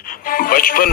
55,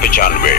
95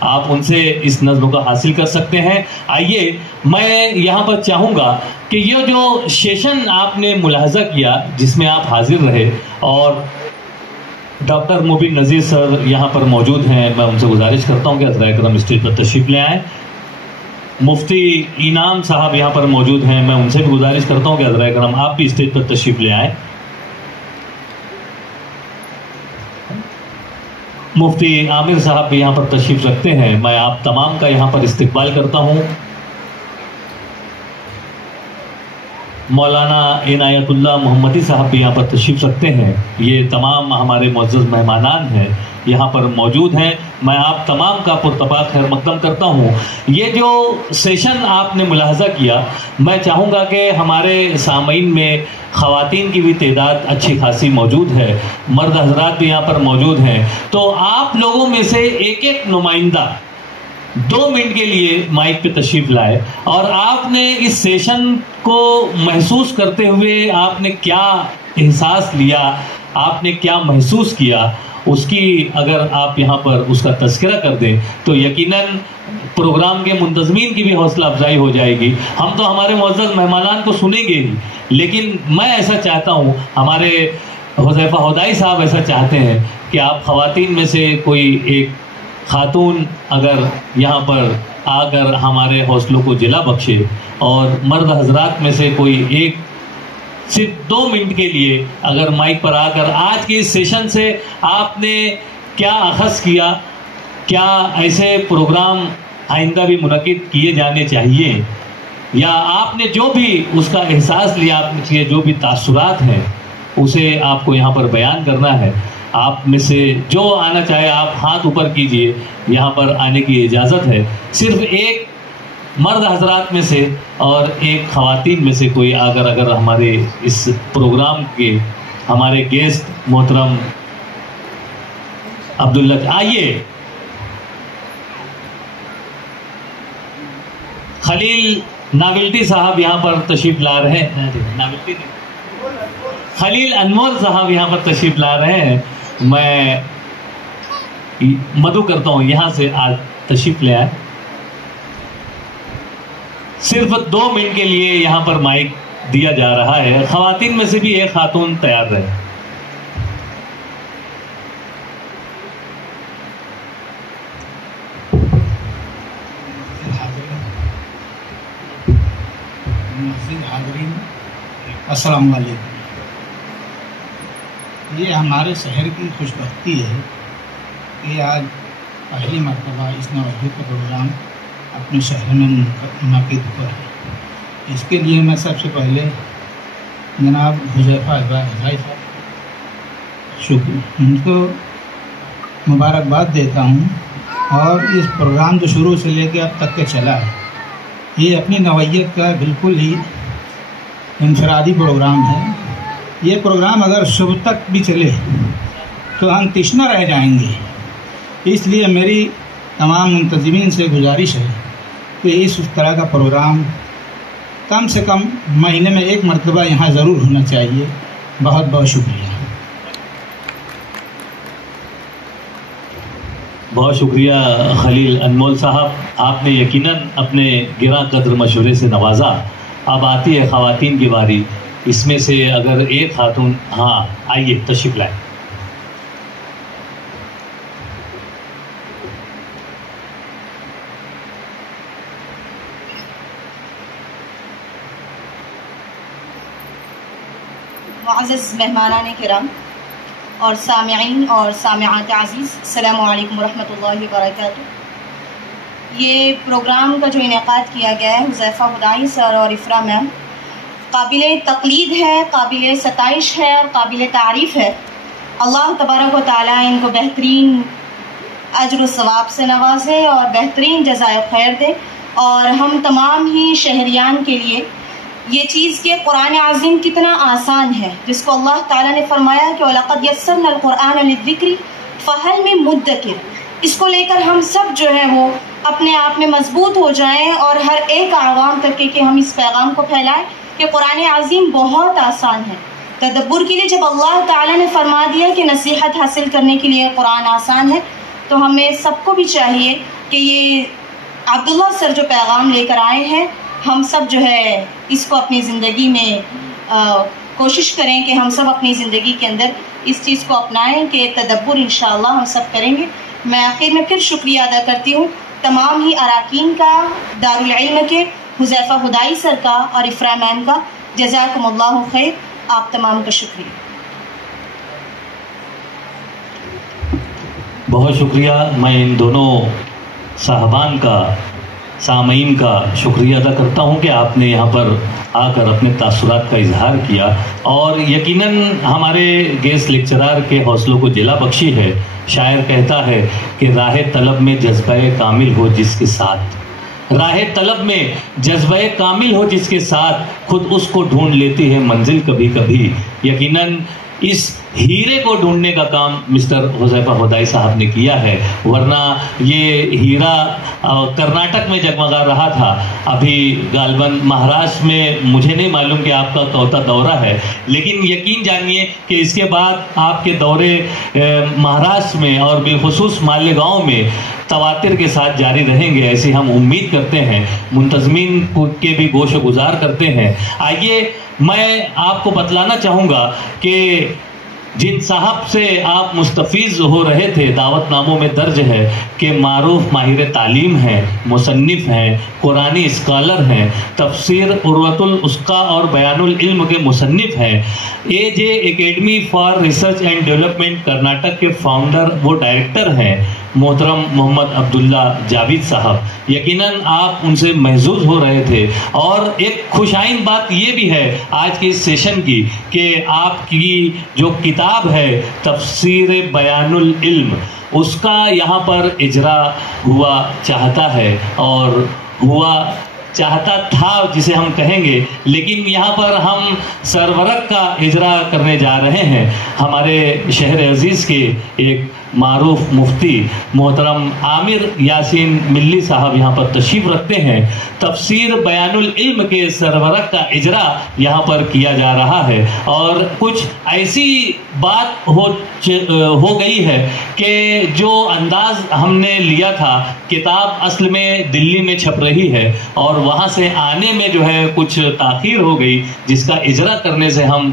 آپ ان سے اس نظم کو حاصل کر سکتے ہیں. آئیے میں یہاں پر چاہوں گا کہ یہ جو سیشن آپ نے ملاحظہ کیا جس میں آپ حاضر رہے اور ڈاکٹر مبین نذیر سر یہاں پر موجود ہیں، میں ان سے گزارش کرتا ہوں کہ حضرات کرام اسٹیج پر تشریف لے آئیں. مفتی انعام صاحب یہاں پر موجود ہیں، میں ان سے بھی گزارش کرتا ہوں کہ حضرات کرام آپ بھی اسٹیج پر تشریف لے آئیں. مفتی عامر صاحب بھی یہاں پر تشریف رکھتے ہیں، میں آپ تمام کا یہاں پر استقبال کرتا ہوں. مولانا عنایت اللہ محمدی صاحب بھی یہاں پر تشریف رکھتے ہیں. یہ تمام ہمارے معزز مہمانان ہیں یہاں پر موجود ہیں، میں آپ تمام کا پرتپاک خیر مقدم کرتا ہوں. یہ جو سیشن آپ نے ملاحظہ کیا، میں چاہوں گا کہ ہمارے سامعین میں خواتین کی بھی تعداد اچھی خاصی موجود ہے، مرد حضرات بھی یہاں پر موجود ہیں. تو آپ لوگوں میں سے ایک ایک نمائندہ 2 منٹ کے لیے مائک پہ تشریف لائے اور آپ نے اس سیشن کو محسوس کرتے ہوئے آپ نے کیا احساس لیا، آپ نے کیا محسوس کیا، اس کی اگر آپ یہاں پر اس کا تذکرہ کر دیں تو یقیناً پروگرام کے منتظمین کی بھی حوصلہ افزائی ہو جائے گی. ہم تو ہمارے معزز مہمانان کو سنیں گے ہی، لیکن میں ایسا چاہتا ہوں، ہمارے حذیفہ ہدائی صاحب ایسا چاہتے ہیں کہ آپ خواتین میں سے کوئی ایک خاتون اگر یہاں پر آ کر ہمارے حوصلوں کو جلا بخشے اور مرد حضرات میں سے کوئی ایک صرف 2 منٹ کے لیے اگر مائک پر آ کر آج کے اس سیشن سے آپ نے کیا اخذ کیا، کیا ایسے پروگرام آئندہ بھی منعقد کیے جانے چاہیے، یا آپ نے جو بھی اس کا احساس لیا، آپ نے جو بھی تاثرات ہیں اسے آپ کو یہاں پر بیان کرنا ہے. آپ میں سے جو آنا چاہے آپ ہاتھ اوپر کیجئے، یہاں پر آنے کی اجازت ہے. صرف ایک مرد حضرات میں سے اور ایک خواتین میں سے کوئی اگر ہمارے اس پروگرام کے ہمارے گیسٹ محترم عبداللہ، آئیے. خلیل ناولٹی صاحب یہاں پر تشریف لا رہے ہیں، خلیل انمول صاحب یہاں پر تشریف لا رہے ہیں. میں مدعو کرتا ہوں یہاں سے آج تشریف لے آئے. صرف 2 منٹ کے لیے یہاں پر مائک دیا جا رہا ہے. خواتین میں سے بھی ایک خاتون تیار رہے. حاضرین السلام علیکم. یہ ہمارے شہر کی خوش بختی ہے کہ آج پہلی مرتبہ اس نوعیت کا پروگرام اپنے شہر میں منعقد ہوا ہے. اس کے لیے میں سب سے پہلے جناب حذیفہ ہدائی صاحب ان کو مبارکباد دیتا ہوں. اور اس پروگرام جو شروع سے لے کے اب تک کے چلا ہے، یہ اپنی نوعیت کا بالکل ہی انفرادی پروگرام ہے. یہ پروگرام اگر صبح تک بھی چلے تو ہم تشنہ رہ جائیں گے. اس لیے میری تمام منتظمین سے گزارش ہے کہ اس طرح کا پروگرام کم سے کم مہینے میں 1 مرتبہ یہاں ضرور ہونا چاہیے. بہت بہت شکریہ. بہت شکریہ خلیل انمول صاحب، آپ نے یقیناً اپنے گراں قدر مشورے سے نوازا. اب آتی ہے خواتین کی باری. اس میں سے اگر ایک خاتون، ہاں آئیے تشریف لائیں. معزز مہمانان کرام اور سامعین اور سامعات عزیز، السلام علیکم ورحمۃ اللہ وبرکاتہ. یہ پروگرام کا جو انعقاد کیا گیا ہے حذیفہ ہدائی سر اور افرا میم، قابل تقلید ہے، قابل ستائش ہے اور قابل تعریف ہے. اللہ تبارک و تعالیٰ ان کو بہترین اجر و ثواب سے نوازے اور بہترین جزائے خیر دے. اور ہم تمام ہی شہریان کے لیے یہ چیز کہ قرآن عظیم کتنا آسان ہے، جس کو اللہ تعالیٰ نے فرمایا کہ وَلَقَدْ يَسَّرْنَا الْقُرْآنَ لِلذِّكْرِ فَهَلْ مِن مُدَّكِرٍ. اس کو لے کر ہم سب جو ہیں وہ اپنے آپ میں مضبوط ہو جائیں اور ہر ایک عوام تک کہ ہم اس پیغام کو پھیلائیں کہ قرآن عظیم بہت آسان ہے. تدبر کے لیے جب اللہ تعالیٰ نے فرما دیا کہ نصیحت حاصل کرنے کے لیے قرآن آسان ہے، تو ہمیں سب کو بھی چاہیے کہ یہ عبداللہ سر جو پیغام لے کر آئے ہیں، ہم سب جو ہے اس کو اپنی زندگی میں کوشش کریں کہ ہم سب اپنی زندگی کے اندر اس چیز کو اپنائیں کہ تدبر انشاءاللہ ہم سب کریں گے۔ میں آخر میں پھر شکریہ ادا کرتی ہوں تمام ہی اراکین کا، دارالعلم کے، حذیفہ ہدائی سر کا اور افراء میم کا۔ جزاکم اللہ خیر، آپ تمام کا شکریہ۔ بہت شکریہ۔ میں ان دونوں صاحبان کا، سامعین کا شکریہ ادا کرتا ہوں کہ آپ نے یہاں پر آ کر اپنے تاثرات کا اظہار کیا، اور یقیناً ہمارے گیسٹ لیکچرار کے حوصلوں کو جلا بخشی ہے۔ شاعر کہتا ہے کہ راہ طلب میں جذبہ کامل ہو جس کے ساتھ، راہ طلب میں جذبہ کامل ہو جس کے ساتھ، خود اس کو ڈھونڈ لیتی ہے منزل کبھی کبھی۔ یقیناً اس ہیرے کو ڈھونڈنے کا کام مسٹر حذیفہ ہدائی صاحب نے کیا ہے، ورنہ یہ ہیرا کرناٹک میں جگمگا رہا تھا۔ ابھی غالباً مہاراشٹر میں مجھے نہیں معلوم کہ آپ کا کوتا دورہ ہے، لیکن یقین جانیے کہ اس کے بعد آپ کے دورے مہاراشٹر میں اور بالخصوص مالیگاؤں میں تواتر کے ساتھ جاری رہیں گے، ایسی ہم امید کرتے ہیں، منتظمین کے بھی گوش گزار کرتے ہیں۔ آئیے میں آپ کو بتلانا چاہوں گا کہ جن صاحب سے آپ مستفیض ہو رہے تھے، دعوت ناموں میں درج ہے کہ معروف ماہر تعلیم ہیں، مصنف ہیں، قرآنی اسکالر ہیں، تفسیر عروۃ الوثقی اور بیان العلم کے مصنف ہیں، AJ academy for research and development Karnataka کے فاؤنڈر و ڈائریکٹر ہیں محترم محمد عبداللہ جاوید صاحب۔ یقیناً آپ ان سے محظوظ ہو رہے تھے، اور ایک خوش آئین بات یہ بھی ہے آج کے اس سیشن کی کہ آپ کی جو کتاب ہے تفسیر بیان العلم، اس کا یہاں پر اجرا ہوا چاہتا ہے، اور ہوا چاہتا تھا جسے ہم کہیں گے، لیکن یہاں پر ہم سرورق کا اجرا کرنے جا رہے ہیں۔ ہمارے شہر عزیز کے ایک معروف مفتی محترم عامر یاسین ملی صاحب یہاں پر تشریف رکھتے ہیں۔ تفسیر بیان العلم کے سرورق کا اجرا یہاں پر کیا جا رہا ہے، اور کچھ ایسی بات ہو گئی ہے کہ جو انداز ہم نے لیا تھا، کتاب اصل میں دلی میں چھپ رہی ہے اور وہاں سے آنے میں جو ہے کچھ تاخیر ہو گئی، جس کا اجرا کرنے سے ہم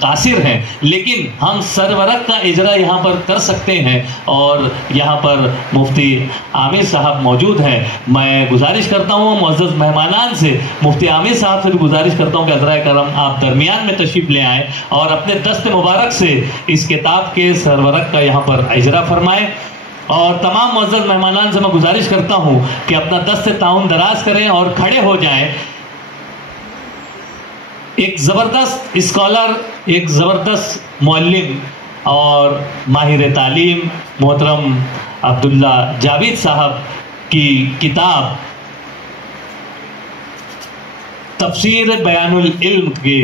قاصر ہیں، لیکن ہم سرورق کا اجرا یہاں پر کر سکتے ہیں، اور یہاں پر مفتی عامر صاحب موجود ہیں۔ میں گزارش کرتا ہوں معزز مہمانان سے، مفتی عامر صاحب سے بھی گزارش کرتا ہوں کہ حضرائے کرم آپ درمیان میں تشریف لے آئیں اور اپنے دست مبارک سے اس کتاب کے سرورق کا یہاں پر اجرا فرمائیں۔ اور تمام معزز مہمانان سے میں گزارش کرتا ہوں کہ اپنا دست تعاون دراز کریں اور کھڑے ہو جائیں۔ ایک زبردست اسکالر، ایک زبردست معلم اور ماہر تعلیم محترم عبداللہ جاوید صاحب کی کتاب تفسیر بیان العلم کے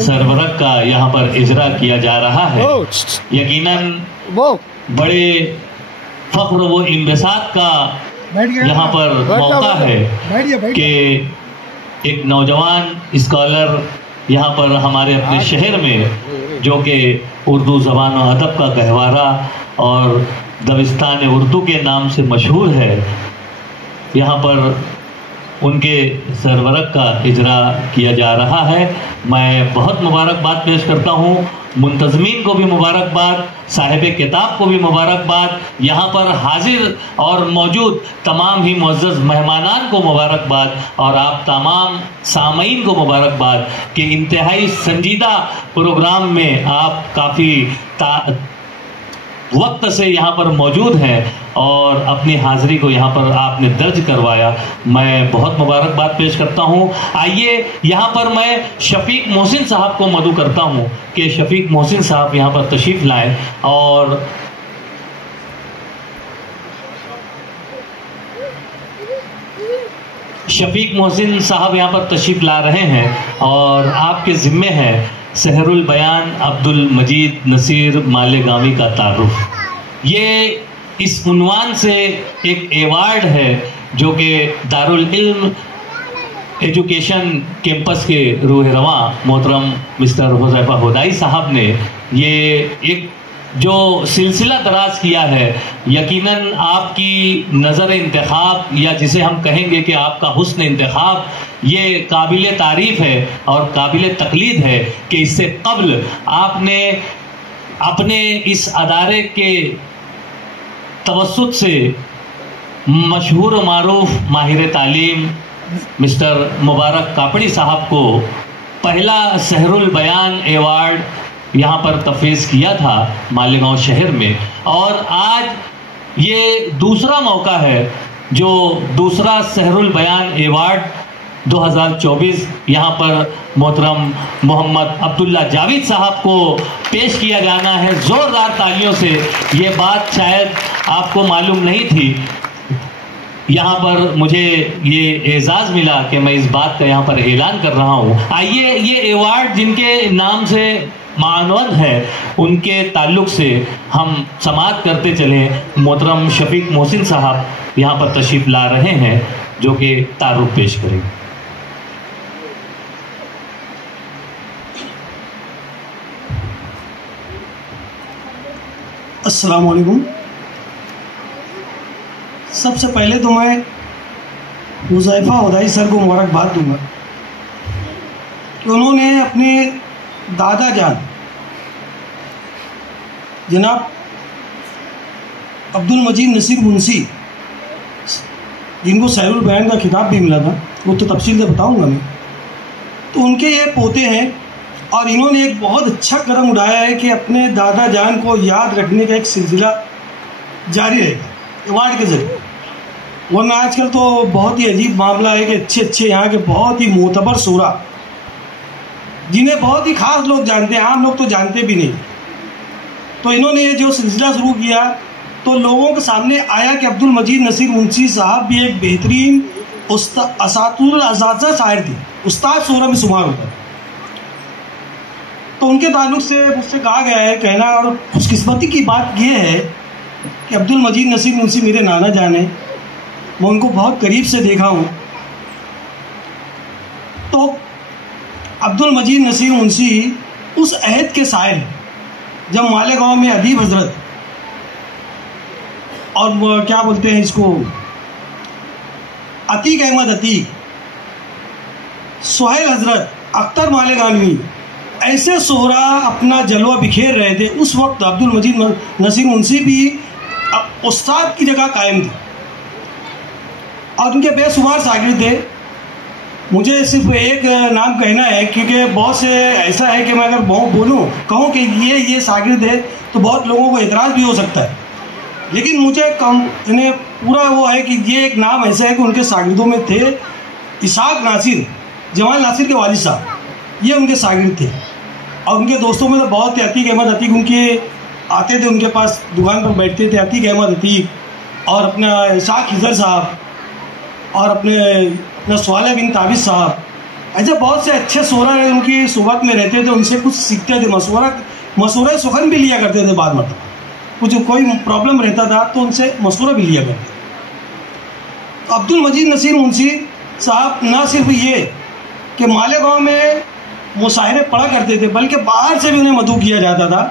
سرورق کا یہاں پر اجرا کیا جا رہا ہے۔ یقیناً بڑے فخر و انبساط کا یہاں پر موقع ہے کہ ایک نوجوان اسکالر یہاں پر ہمارے اپنے شہر میں، جو کہ اردو زبان و ادب کا گہوارہ اور دبستان اردو کے نام سے مشہور ہے، یہاں پر ان کے سرورق کا اجرا کیا جا رہا ہے۔ میں بہت مبارکباد پیش کرتا ہوں، منتظمین کو بھی مبارکباد، صاحب کتاب کو بھی مبارکباد، یہاں پر حاضر اور موجود تمام ہی معزز مہمانان کو مبارکباد، اور آپ تمام سامعین کو مبارکباد کہ انتہائی سنجیدہ پروگرام میں آپ کافی وقت سے یہاں پر موجود ہیں اور اپنی حاضری کو یہاں پر آپ نے درج کروایا۔ میں بہت مبارکباد پیش کرتا ہوں۔ آئیے یہاں پر میں شفیق محسن صاحب کو مدعو کرتا ہوں کہ شفیق محسن صاحب یہاں پر تشریف لائیں، اور شفیق محسن صاحب یہاں پر تشریف لا رہے ہیں، اور آپ کے ذمے ہے سحر البیان عبد المجید نصیر مالیگاوی کا تعارف۔ یہ اس عنوان سے ایک ایوارڈ ہے جو کہ دارالعلم ایجوکیشن کیمپس کے روح رواں محترم مسٹر حذیفہ ہدائی صاحب نے یہ ایک جو سلسلہ دراز کیا ہے، یقیناً آپ کی نظر انتخاب یا جسے ہم کہیں گے کہ آپ کا حسن انتخاب یہ قابل تعریف ہے اور قابل تقلید ہے کہ اس سے قبل آپ نے اپنے اس ادارے کے توسط سے مشہور و معروف ماہر تعلیم مسٹر مبارک کاپڑی صاحب کو پہلا سحر البیان ایوارڈ یہاں پر تفویض کیا تھا مالیگاؤں شہر میں، اور آج یہ دوسرا موقع ہے جو دوسرا سحر البیان ایوارڈ 2024 یہاں پر محترم محمد عبداللہ جاوید صاحب کو پیش کیا جانا ہے۔ زوردار تالیوں سے، یہ بات شاید آپ کو معلوم نہیں تھی، یہاں پر مجھے یہ اعزاز ملا کہ میں اس بات کا یہاں پر اعلان کر رہا ہوں۔ آئیے یہ ایوارڈ جن کے نام سے معنون ہے ان کے تعلق سے ہم سماعت کرتے چلیں۔ محترم شفیق محسن صاحب یہاں پر تشریف لا رہے ہیں جو کہ تعارف پیش کریں گے۔ السلام علیکم۔ سب سے پہلے تو میں حذیفہ ہدائی سر کو مبارکباد دوں گا کہ انہوں نے اپنے دادا جان جناب عبد المجید نصیر منسی، جن کو سحر البیان کا خطاب بھی ملا تھا، وہ تو تفصیل سے بتاؤں گا میں، تو ان کے یہ پوتے ہیں، اور انہوں نے ایک بہت اچھا قدم اٹھایا ہے کہ اپنے دادا جان کو یاد رکھنے کا ایک سلسلہ جاری رہے گا ایوارڈ کے ذریعے۔ ورنہ آج کل تو بہت ہی عجیب معاملہ ہے کہ اچھے یہاں کے بہت ہی معتبر شعراء جنہیں بہت ہی خاص لوگ جانتے ہیں، عام لوگ تو جانتے بھی نہیں، تو انہوں نے یہ جو سلسلہ شروع کیا تو لوگوں کے سامنے آیا کہ عبد المجید نصیر منسی صاحب بھی ایک بہترین اساتذہ شاعر تھے، استاد شعرا میں شمار ہوتا ہے۔ تو ان کے تعلق سے مجھ سے کہا گیا ہے کہنا، اور خوش قسمتی کی بات یہ ہے کہ عبد المجید نصیر منسی میرے نانا جان ہیں، میں ان کو بہت قریب سے دیکھا ہوں۔ تو عبد المجید نصیر منسی اس عہد کے سائل جب مالیگاؤں میں ادیب حضرت اور کیا بولتے ہیں اس کو، عتیق احمد عتیق، سہیل حضرت، اختر مالیگانوی، ایسے شعراء اپنا جلوہ بکھیر رہے تھے، اس وقت عبد المجید نصیر منسی بھی استاد کی جگہ قائم تھے اور ان کے بے شمار شاگرد تھے۔ مجھے صرف ایک نام کہنا ہے کیونکہ بہت سے ایسا ہے کہ میں اگر کہوں کہ یہ شاگرد ہے تو بہت لوگوں کو اعتراض بھی ہو سکتا ہے، لیکن مجھے انہیں پورا وہ ہے کہ یہ ایک نام ایسا ہے کہ ان کے شاگردوں میں تھے اسحاق ناصر، جمال ناصر کے والد صاحب، یہ ان کے شاگرد تھے، اور ان کے دوستوں میں تو بہت تھے۔ عتیق احمد عتیق ان کے آتے تھے، ان کے پاس دکان پر بیٹھتے تھے، عتیق احمد عتیق، اور اپنا اسحاق خضر صاحب، اور اپنا صالح بن تابس صاحب، ایسے بہت سے اچھے شعراء ان کی صحبت میں رہتے تھے، ان سے کچھ سیکھتے تھے، مشورہ سخن بھی لیا کرتے تھے، بعد مرتبہ کچھ کوئی پرابلم رہتا تھا تو ان سے مشورہ بھی لیا کرتے تھے۔ عبد المجید نصیر منسی صاحب نہ صرف یہ کہ مالیگاؤں میں مشاعرے پڑھا کرتے تھے بلکہ باہر سے بھی انہیں مدعو کیا جاتا تھا۔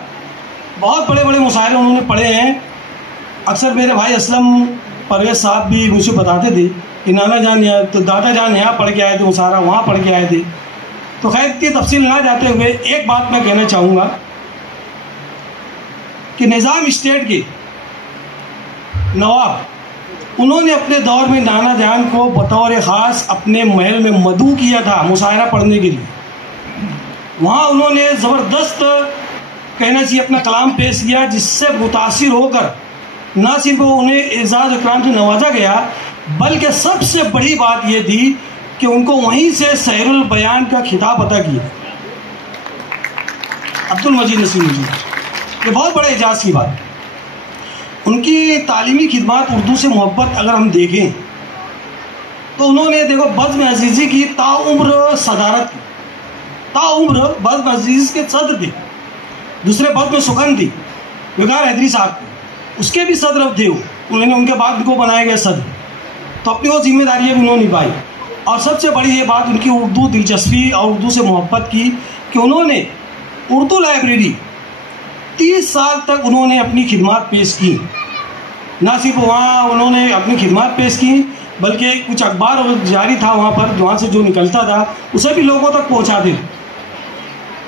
بہت بڑے بڑے مشاعرے انہوں نے پڑھے ہیں۔ اکثر میرے بھائی اسلم پرویز صاحب بھی مجھے بتاتے تھے کہ نانا جان یہاں تو دادا جان یہاں پڑھ کے آئے تھے، مشاعرہ وہاں پڑھ کے آئے تھے۔ تو خیر اتنی تفصیل نہ جاتے ہوئے ایک بات میں کہنا چاہوں گا کہ نظام اسٹیٹ کے نواب انہوں نے اپنے دور میں نانا جان کو بطور خاص اپنے محل میں مدعو کیا تھا مشاعرہ پڑھنے کے لیے۔ وہاں انہوں نے زبردست کہنا چاہیے اپنا کلام پیش کیا، جس سے متاثر ہو کر نہ صرف انہیں اعزاز اکرام سے نوازا گیا بلکہ سب سے بڑی بات یہ تھی کہ ان کو وہیں سے سحر البیان کا خطاب عطا کیا عبد المجید نصیر منسی۔ یہ بہت بڑے اعزاز کی بات ہے۔ ان کی تعلیمی خدمات، اردو سے محبت اگر ہم دیکھیں تو انہوں نے دیکھو بزم عزیزی کی تاعمر صدارت کی، تاعمر بزم عزیز کے صدر تھے، دوسرے بزم سخن تھی وقار حیدری صاحب، اس کے بھی صدر اب تھے، انہوں نے ان کے بعد ان کو بنایا گیا صدر، تو اپنی وہ ذمہ داریاں بھی انہوں نے نبھائی۔ اور سب سے بڑی یہ بات ان کی اردو دلچسپی اور اردو سے محبت کی کہ انہوں نے اردو لائبریری 30 سال تک انہوں نے اپنی خدمات پیش کی. نہ صرف وہاں انہوں نے اپنی خدمات پیش کی بلکہ کچھ اخبار جاری تھا وہاں پر، وہاں سے جو نکلتا تھا اسے بھی لوگوں تک پہنچاتے.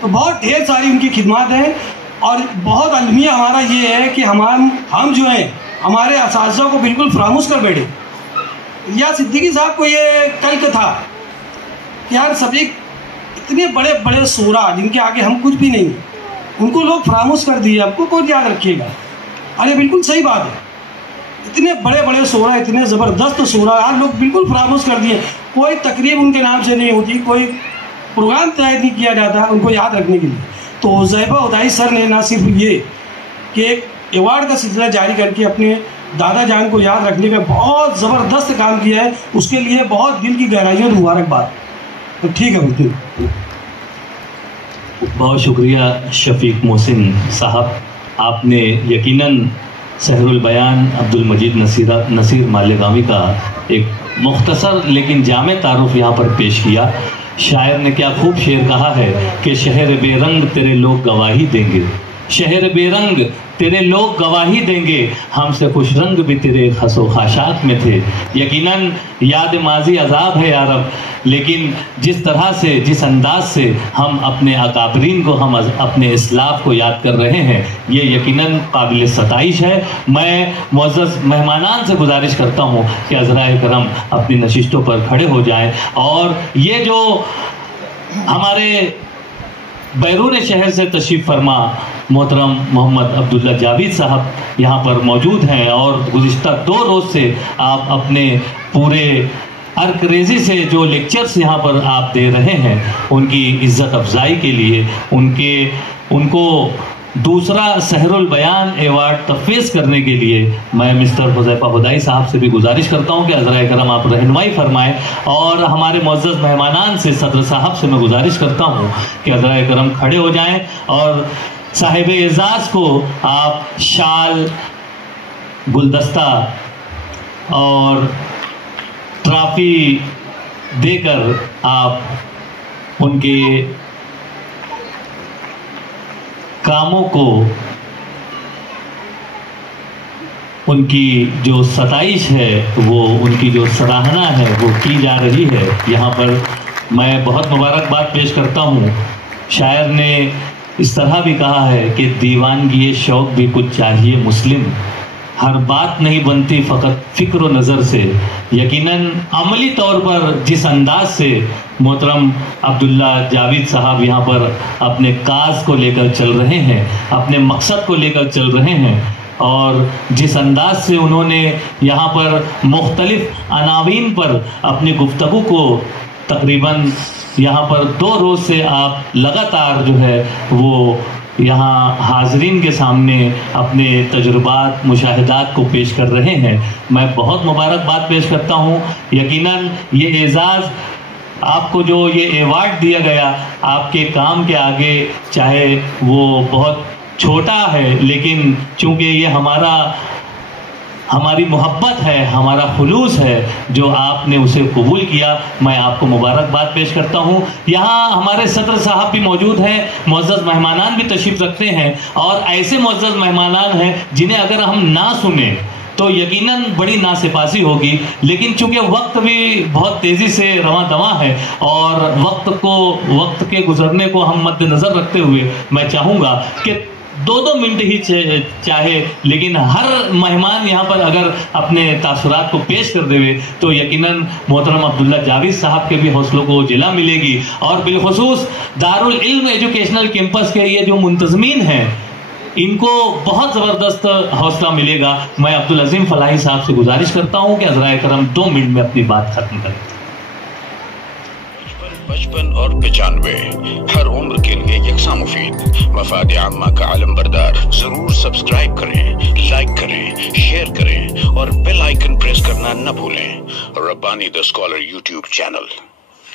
تو بہت ڈھیر ساری ان کی خدمات ہیں. اور بہت المیہ ہمارا یہ ہے کہ ہم جو ہیں ہمارے اساتذہ کو بالکل فراموش کر بیٹھے. یا صدیقی صاحب کو یہ کلک تھا کہ یار سبھی اتنے بڑے بڑے شعراء جن کے آگے ہم کچھ بھی نہیں، ان کو لوگ فراموش کر دیے، اب کو کون یاد رکھیے گا. ارے بالکل صحیح بات ہے، اتنے بڑے بڑے شعراء، اتنے زبردست شعراء آج لوگ بالکل فراموش کر دیے. کوئی تقریب ان کے نام سے نہیں ہوتی، کوئی پروگرام طے نہیں کیا جاتا ان کو یاد رکھنے کے لیے. تو حذیفہ ہدائی سر نے نہ صرف یہ کہ ایک ایوارڈ کا سلسلہ جاری کر کے اپنے دادا جان کو یاد رکھنے کا بہت زبردست کام کیا ہے، اس کے لیے بہت دل کی گہرائیوں مبارکباد. تو ٹھیک ہے بالکل. بہت شکریہ شفیق محسن صاحب. آپ نے یقیناً سحر البیان عبد المجید نصیر مالیگامی کا ایک مختصر لیکن جامع تعارف یہاں پر پیش کیا. شاعر نے کیا خوب شعر کہا ہے کہ شہر بے رنگ تیرے لوگ گواہی دیں گے، شہر بے رنگ تیرے لوگ گواہی دیں گے، ہم سے خوش رنگ بھی تیرے خس و خاشاک میں تھے. یقیناً یاد ماضی عذاب ہے یا رب، لیکن جس طرح سے، جس انداز سے ہم اپنے اکابرین کو، ہم اپنے اسلاف کو یاد کر رہے ہیں، یہ یقیناً قابل ستائش ہے. میں معزز مہمانان سے گزارش کرتا ہوں کہ عذرائے کرم اپنی نشستوں پر کھڑے ہو جائیں. اور یہ جو ہمارے بیرون شہر سے تشریف فرما محترم محمد عبداللہ جاوید صاحب یہاں پر موجود ہیں اور گزشتہ 2 روز سے آپ اپنے پورے ارکریزی سے جو لیکچرز یہاں پر آپ دے رہے ہیں، ان کی عزت افزائی کے لیے، ان کو دوسرا سحر البیان ایوارڈ تفویض کرنے کے لیے میں مسٹر حذیفہ ہدائی صاحب سے بھی گزارش کرتا ہوں کہ عذرائے کرم آپ رہنمائی فرمائیں. اور ہمارے معزز مہمانان سے، صدر صاحب سے میں گزارش کرتا ہوں کہ عذرائے کرم کھڑے ہو جائیں اور صاحب اعزاز کو آپ شال، گلدستہ اور ٹرافی دے کر آپ ان کے کاموں کو، ان کی جو ستائش ہے، وہ ان کی جو سراہنا ہے وہ کی جا رہی ہے. یہاں پر میں بہت مبارکباد پیش کرتا ہوں. شاعر نے اس طرح بھی کہا ہے کہ دیوانگی شوق بھی کچھ چاہیے مسلم، ہر بات نہیں بنتی فقط فکر و نظر سے. یقیناً عملی طور پر جس انداز سے محترم عبداللہ جاوید صاحب یہاں پر اپنے کاز کو لے کر چل رہے ہیں، اپنے مقصد کو لے کر چل رہے ہیں، اور جس انداز سے انہوں نے یہاں پر مختلف عناوین پر اپنی گفتگو کو تقریباً یہاں پر 2 روز سے آپ لگاتار جو ہے وہ یہاں حاضرین کے سامنے اپنے تجربات، مشاہدات کو پیش کر رہے ہیں، میں بہت مبارکباد پیش کرتا ہوں. یقیناً یہ اعزاز آپ کو، جو یہ ایوارڈ دیا گیا، آپ کے کام کے آگے چاہے وہ بہت چھوٹا ہے، لیکن چونکہ یہ ہماری محبت ہے، ہمارا خلوص ہے جو آپ نے اسے قبول کیا، میں آپ کو مبارکباد پیش کرتا ہوں. یہاں ہمارے صدر صاحب بھی موجود ہیں، معزز مہمانان بھی تشریف رکھتے ہیں، اور ایسے معزز مہمانان ہیں جنہیں اگر ہم نہ سنیں تو یقیناً بڑی ناسپاسی ہوگی. لیکن چونکہ وقت بھی بہت تیزی سے رواں دواں ہے اور وقت کے گزرنے کو ہم مد نظر رکھتے ہوئے میں چاہوں گا کہ 2 منٹ ہی چاہے، لیکن ہر مہمان یہاں پر اگر اپنے تاثرات کو پیش کر دے تو یقیناً محترم عبداللہ جاوید صاحب کے بھی حوصلوں کو جلا ملے گی. اور بالخصوص دارالعلم ایجوکیشنل کیمپس کے یہ جو منتظمین ہیں، ان کو بہت زبردست حوصلہ ملے گا. میں عبدالعظیم فلاحی صاحب سے گزارش کرتا ہوں کہ عذرائے کرم 2 منٹ میں اپنی بات ختم کریں. 55 اور 95 ہر عمر کے لیے یکساں مفید. مفاد عامہ کا علم بردار. ضرور سبسکرائب کریں، لائک کریں، شیئر کریں اور بیل آئیکن پریس کرنا نہ بھولیں. ربانی دا اسکالر یوٹیوب چینل.